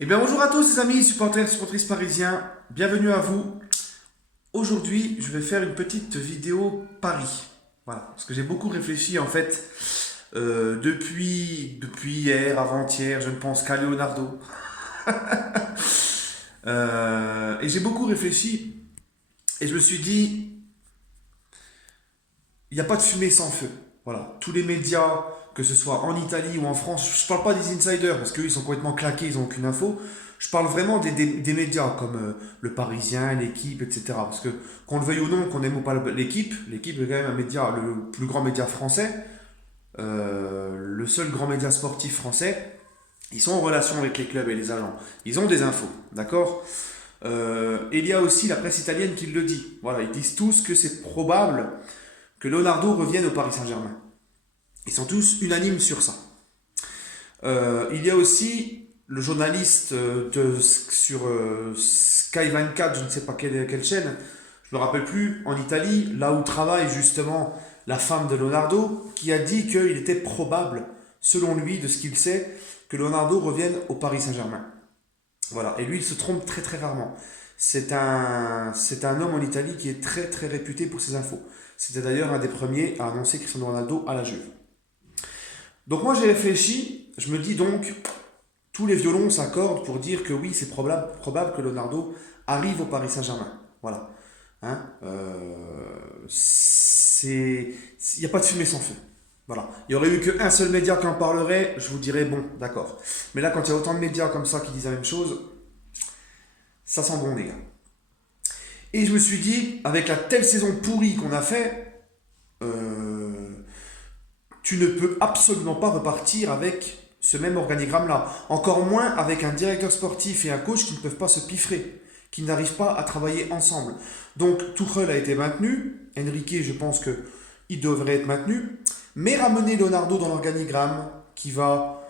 Eh bien bonjour à tous les amis, supporters, supportrices parisiens, bienvenue à vous. Aujourd'hui je vais faire une petite vidéo Paris. Voilà, parce que j'ai beaucoup réfléchi en fait depuis hier, avant-hier, je ne pense qu'à Leonardo. Et j'ai beaucoup réfléchi et je me suis dit, il n'y a pas de fumée sans feu. Voilà, tous les médias, que ce soit en Italie ou en France, je ne parle pas des insiders parce qu'eux ils sont complètement claqués, ils n'ont aucune info. Je parle vraiment des médias comme le Parisien, l'équipe, etc. Parce que qu'on le veuille ou non, qu'on aime ou pas l'équipe est quand même un média, le plus grand média français, le seul grand média sportif français. Ils sont en relation avec les clubs et les agents. Ils ont des infos, d'accord. Et il y a aussi la presse italienne qui le dit. Voilà, ils disent tous que c'est probable que Leonardo revienne au Paris Saint-Germain. Ils sont tous unanimes sur ça. Il y a aussi le journaliste sur Sky 24, je ne sais pas quelle chaîne, je ne me rappelle plus, en Italie, là où travaille justement la femme de Leonardo, qui a dit qu'il était probable, selon lui, de ce qu'il sait, que Leonardo revienne au Paris Saint-Germain. Voilà, et lui, il se trompe très très rarement. C'est un homme en Italie qui est très très réputé pour ses infos. C'était d'ailleurs un des premiers à annoncer Cristiano Ronaldo à la Juve. Donc moi j'ai réfléchi, je me dis donc, tous les violons s'accordent pour dire que oui, c'est probable que Leonardo arrive au Paris Saint-Germain. Voilà. Hein, il n'y a pas de fumée sans feu. Voilà. Il y aurait eu qu'un seul média qui en parlerait, je vous dirais bon, d'accord. Mais là, quand il y a autant de médias comme ça qui disent la même chose, ça sent bon, les gars. Et je me suis dit, avec la telle saison pourrie qu'on a fait, euh, tu ne peux absolument pas repartir avec ce même organigramme-là. Encore moins avec un directeur sportif et un coach qui ne peuvent pas se piffrer, qui n'arrivent pas à travailler ensemble. Donc Tuchel a été maintenu, Enrique, je pense que il devrait être maintenu, mais ramener Leonardo dans l'organigramme, qui va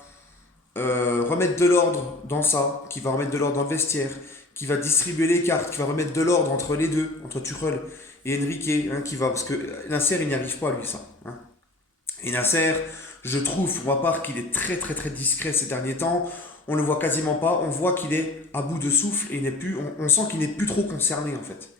remettre de l'ordre dans ça, qui va remettre de l'ordre dans le vestiaire, qui va distribuer les cartes, qui va remettre de l'ordre entre les deux, entre Tuchel et Enrique, hein, qui va, parce que Nasser, il n'y arrive pas, lui, ça. Hein. Et Nasser, je trouve pour ma part qu'il est très très très discret ces derniers temps. On le voit quasiment pas. On voit qu'il est à bout de souffle et il n'est plus. On sent qu'il n'est plus trop concerné en fait.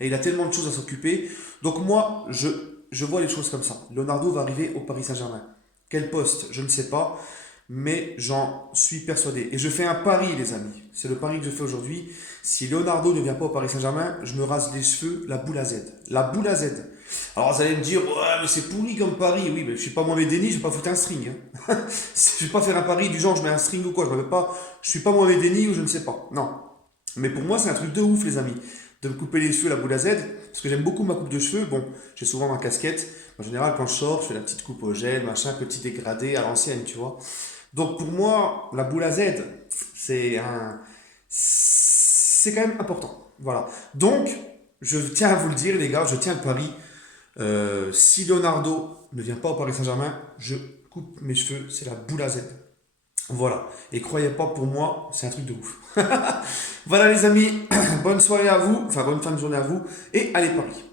Et il a tellement de choses à s'occuper. Donc moi, je vois les choses comme ça. Leonardo va arriver au Paris Saint-Germain. Quel poste? Je ne sais pas. Mais j'en suis persuadé. Et je fais un pari, les amis. C'est le pari que je fais aujourd'hui. Si Leonardo ne vient pas au Paris Saint-Germain, je me rase les cheveux, la boule à Z. La boule à Z. Alors vous allez me dire, ouais, mais c'est pourri comme pari. Oui, mais je suis pas Mohamed Denis, je vais pas foutre un string. Hein. Je vais pas faire un pari du genre, je mets un string ou quoi. Je suis pas Mohamed Denis ou je ne sais pas. Non. Mais pour moi, c'est un truc de ouf, les amis. De me couper les cheveux, la boule à Z. Parce que j'aime beaucoup ma coupe de cheveux. Bon, j'ai souvent ma casquette. En général, quand je sors, je fais la petite coupe au gel, machin, petit dégradé à l'ancienne, tu vois. Donc pour moi, la boule à Z, c'est un, c'est quand même important. Voilà. Donc, je tiens à vous le dire, les gars, je tiens le pari. Si Leonardo ne vient pas au Paris Saint-Germain, je coupe mes cheveux, c'est la boule à Z. Voilà. Et croyez pas, pour moi, c'est un truc de ouf. Voilà les amis, bonne soirée à vous, enfin bonne fin de journée à vous, et allez Paris.